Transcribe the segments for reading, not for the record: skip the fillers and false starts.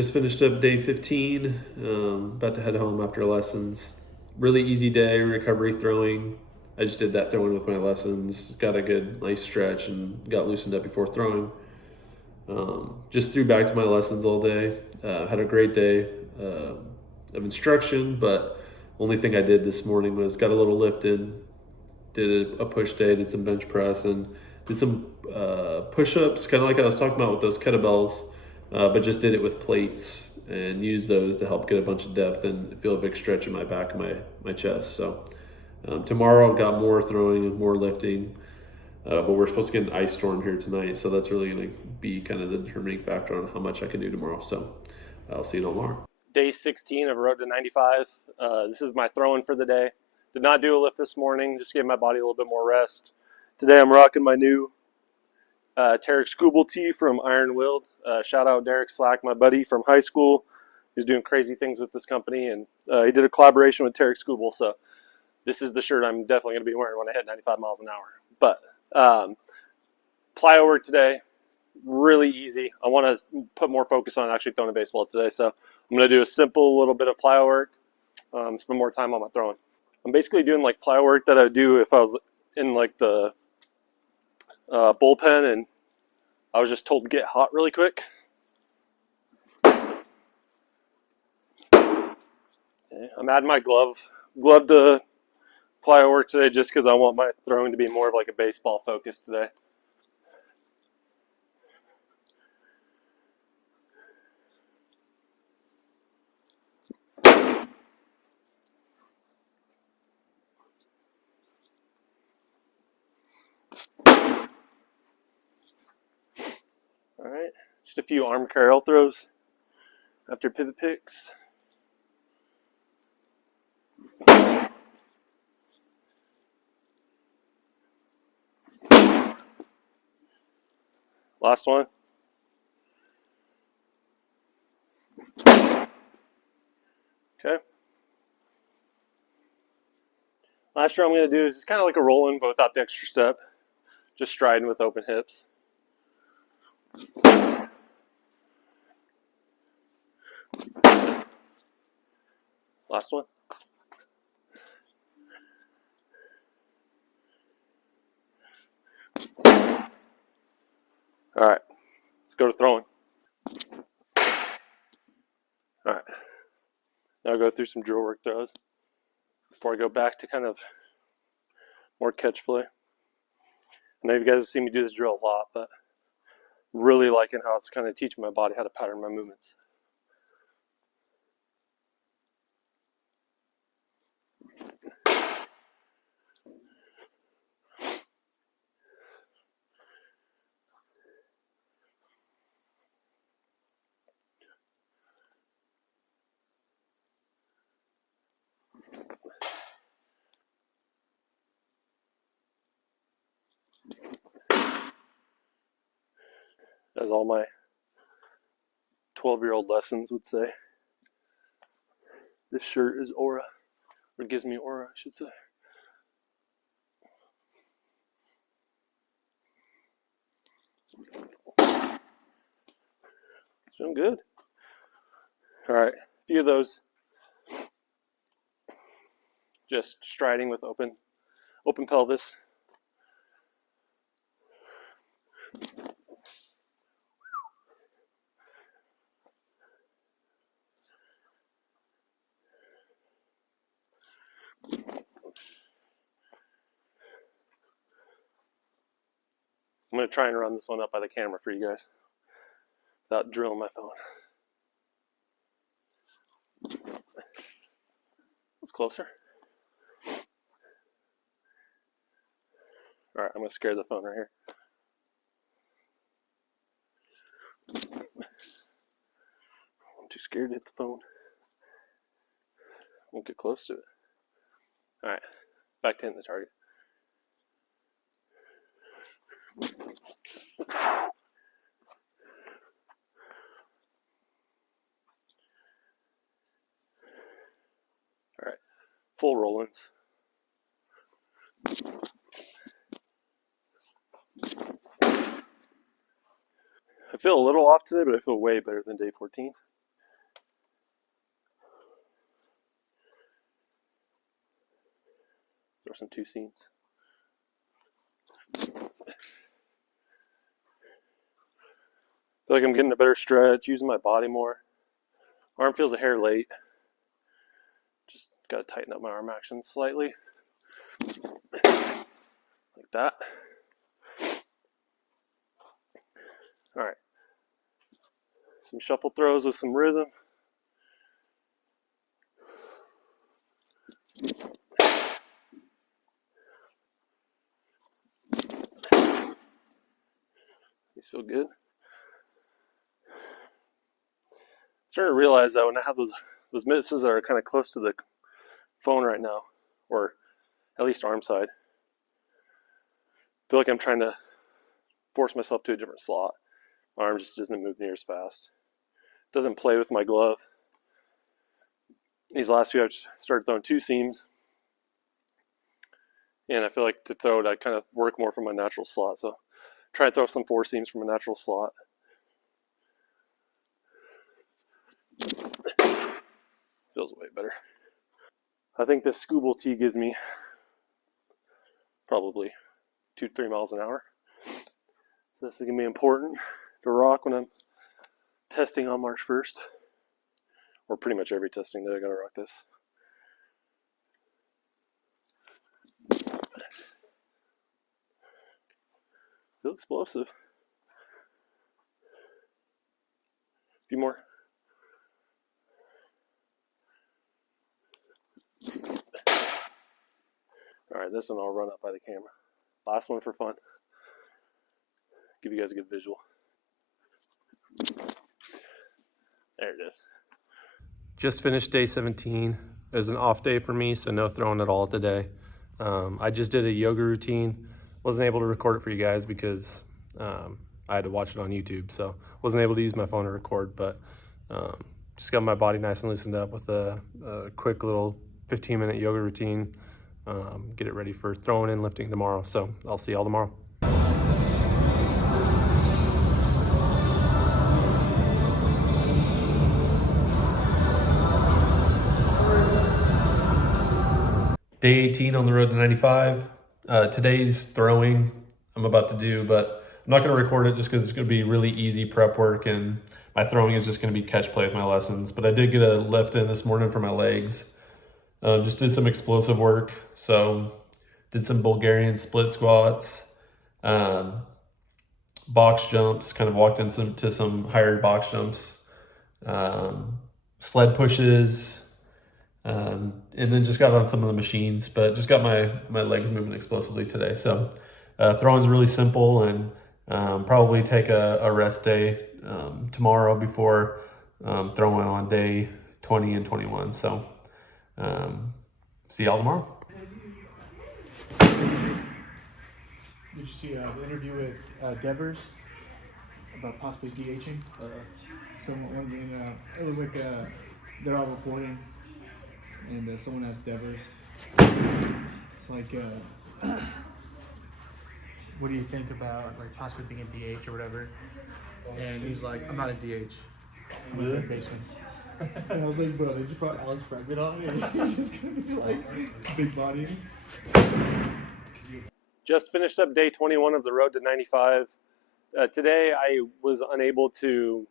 Just finished up day 15. About to head home after lessons. Really easy day, recovery throwing. I just did that throwing with my lessons. Got a good, nice stretch and got loosened up before throwing. Just threw back to my lessons all day. Had a great day of instruction, but only thing I did this morning was got a little lift in, did a push day, did some bench press, and did some push-ups, kind of like I was talking about with those kettlebells, but just did it with plates and used those to help get a bunch of depth and feel a big stretch in my back and my chest. So tomorrow I've got more throwing and more lifting, but we're supposed to get an ice storm here tonight, so that's really going to be kind of the determining factor on how much I can do tomorrow. So I'll see you tomorrow. Day 16 of Road to 95. This is my throwing for the day. Did not do a lift this morning, just gave my body a little bit more rest. Today I'm rocking my new Tarik Skubal tee from Iron Willed. Shout out Derek Slack, my buddy from high school. He's doing crazy things with this company, and he did a collaboration with Tarik Skubal, so this is the shirt I'm definitely going to be wearing when I hit 95 miles an hour. But plyo work today, really easy. I want to put more focus on actually throwing a baseball today, so I'm going to do a simple little bit of plyo work, spend more time on my throwing. I'm basically doing like plyo work that I would do if I was in like the bullpen and I was just told to get hot really quick. Okay, I'm adding my glove to plyo work today just because I want my throwing to be more of like a baseball focus today. All right, just a few arm carry throws after pivot picks. Last one. Okay. Last drill I'm going to do is just kind of like a roll in, but without the extra step. Just striding with open hips. Last one. All right, let's go to throwing. All right, now I'll go through some drill work throws before I go back to kind of more catch play. I know you guys have seen me do this drill a lot, but really liking how it's kind of teaching my body how to pattern my movements. As all my 12-year-old lessons would say, this shirt is aura, or gives me aura, I should say. It's doing good. All right, a few of those. Just striding with open pelvis. I'm going to try and run this one up by the camera for you guys without drilling my phone. It's closer. All right, I'm going to scare the phone right here. I'm too scared to hit the phone. Won't get close to it. All right, back to hitting the target. All right, full roll-ins. I feel a little off today, but I feel way better than day 14. Throw some two seams. Feel like I'm getting a better stretch, using my body more. Arm feels a hair late. Just gotta tighten up my arm action slightly. Like that. Alright. Some shuffle throws with some rhythm. These feel good. Starting to realize that when I have those misses that are kind of close to the phone right now, or at least arm side, I feel like I'm trying to force myself to a different slot. My arm just doesn't move near as fast. Doesn't play with my glove. These last few I've started throwing two seams, and I feel like to throw it I kind of work more from my natural slot, so try and throw some four seams from a natural slot. Feels way better. I think this Skubal tee gives me probably 2-3 miles an hour. So this is going to be important to rock when I'm testing on March 1st. Or pretty much every testing day I gotta rock this. Feel explosive. A few more. Alright, this one I'll run up by the camera. Last one for fun. Give you guys a good visual. There it is. Just finished day 17. It was an off day for me, so no throwing at all today. I just did a yoga routine. Wasn't able to record it for you guys because I had to watch it on YouTube, so wasn't able to use my phone to record, but just got my body nice and loosened up with a quick little 15-minute yoga routine. Get it ready for throwing and lifting tomorrow, so I'll see y'all tomorrow. Day 18 on the road to 95. Today's throwing I'm about to do, but I'm not going to record it just because it's going to be really easy prep work, and my throwing is just going to be catch play with my lessons. But I did get a lift in this morning for my legs. Just did some explosive work. So did some Bulgarian split squats, box jumps, kind of walked into some higher box jumps, sled pushes, and then just got on some of the machines, but just got my legs moving explosively today. So throwing's really simple, and probably take a rest day tomorrow before throwing on day 20 and 21. So see y'all tomorrow. Did you see the interview with Devers about possibly DHing? Someone, it was like they're all reporting, and someone asked Devers, it's like, what do you think about like possibly being a DH or whatever? And he's like, I'm not a DH. I'm a third baseman. And I was like, bro, did you put Alex Bregman on? And he's just gonna be like big body. Just finished up day 21 of the road to 95. Today I was unable to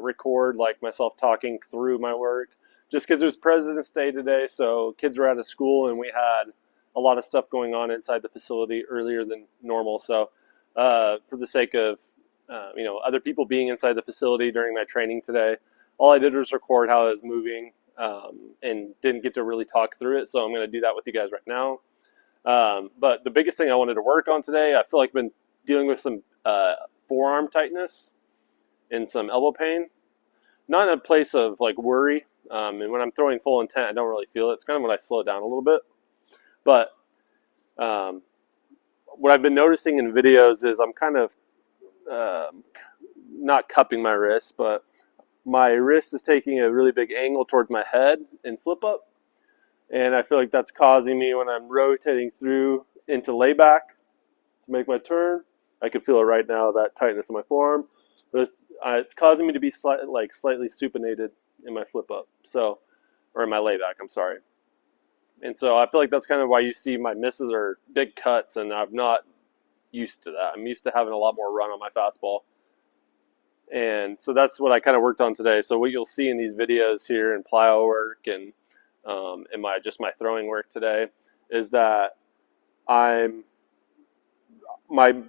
record like myself talking through my work just because it was President's Day today, so kids were out of school and we had a lot of stuff going on inside the facility earlier than normal. So for the sake of other people being inside the facility during my training today, all I did was record how I was moving and didn't get to really talk through it. So I'm going to do that with you guys right now. But the biggest thing I wanted to work on today, I feel like I've been dealing with some forearm tightness and some elbow pain. Not in a place of like worry, and when I'm throwing full intent, I don't really feel it. It's kind of when I slow down a little bit. But what I've been noticing in videos is I'm kind of not cupping my wrist, but my wrist is taking a really big angle towards my head and flip up. And I feel like that's causing me when I'm rotating through into layback to make my turn. I can feel it right now, that tightness in my forearm. But it's causing me to be slightly supinated in my flip up. So, or in my layback, I'm sorry. And so I feel like that's kind of why you see my misses are big cuts, and I'm not used to that. I'm used to having a lot more run on my fastball. And so that's what I kind of worked on today. So what you'll see in these videos here in plyo work and in my throwing work today is that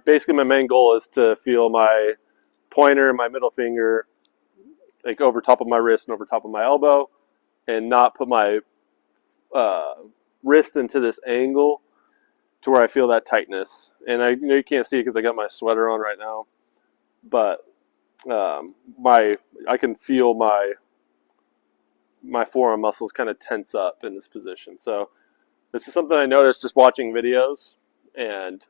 basically my main goal is to feel my pointer and my middle finger like over top of my wrist and over top of my elbow, and not put my wrist into this angle to where I feel that tightness. And I know you can't see it because I got my sweater on right now, but I can feel my forearm muscles kind of tense up in this position. So this is something I noticed just watching videos, and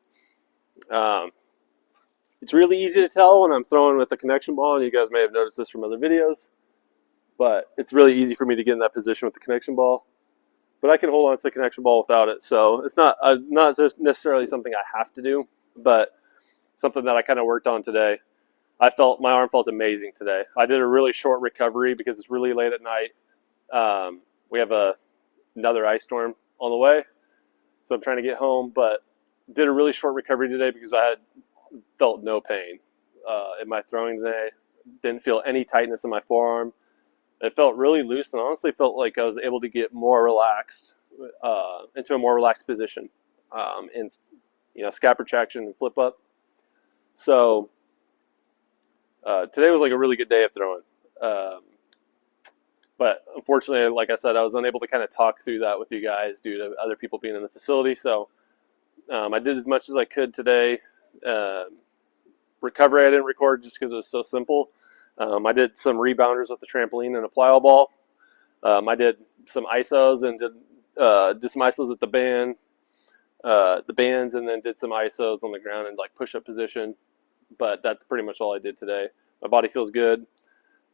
it's really easy to tell when I'm throwing with a connection ball, and you guys may have noticed this from other videos, but it's really easy for me to get in that position with the connection ball. But I can hold on to the connection ball without it, so it's not necessarily something I have to do, but something that I kind of worked on today. My arm felt amazing today. I did a really short recovery because it's really late at night. We have another ice storm on the way, so I'm trying to get home, but did a really short recovery today because I felt no pain in my throwing today. Didn't feel any tightness in my forearm. It felt really loose, and honestly felt like I was able to get more relaxed into a more relaxed position in scap retraction and flip up. So today was like a really good day of throwing. But unfortunately, like I said, I was unable to kind of talk through that with you guys due to other people being in the facility. So I did as much as I could today. Recovery I didn't record just because it was so simple. I did some rebounders with the trampoline and a plyo ball. I did some isos and did some isos with the bands, and then did some isos on the ground and like push-up position. But that's pretty much all I did today. My body feels good.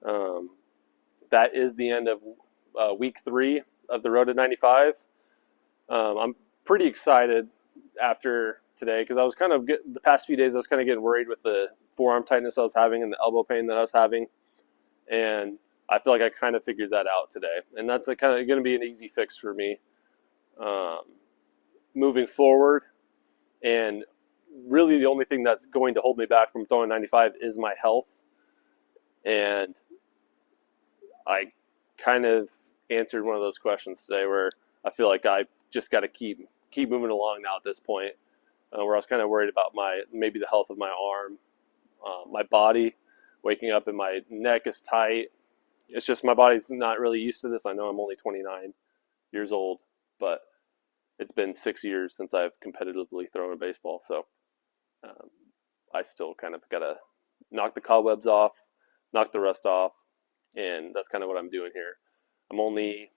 That is the end of week 3 of the road to 95. I'm pretty excited after today because I was kind of the past few days I was kind of getting worried with the forearm tightness I was having and the elbow pain that I was having, and I feel like I kind of figured that out today, and that's kind of going to be an easy fix for me moving forward. And really the only thing that's going to hold me back from throwing 95 is my health, and I kind of answered one of those questions today where I feel like I just got to keep moving along now at this point, where I was kind of worried about maybe the health of my arm, my body, waking up and my neck is tight. It's just my body's not really used to this. I know I'm only 29 years old, but it's been 6 years since I've competitively thrown a baseball, so I still kind of got to knock the cobwebs off, knock the rust off, and that's kind of what I'm doing here. I'm only,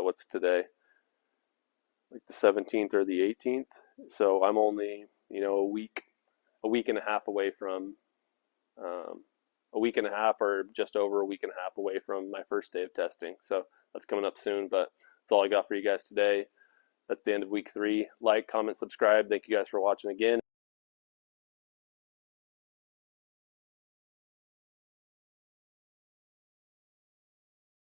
what's today? Like the 17th or the 18th, so I'm only a week and a half away from a week and a half or just over a week and a half away from my first day of testing. So that's coming up soon, but that's all I got for you guys today. That's the end of week 3. Like, comment, subscribe. Thank you guys for watching again.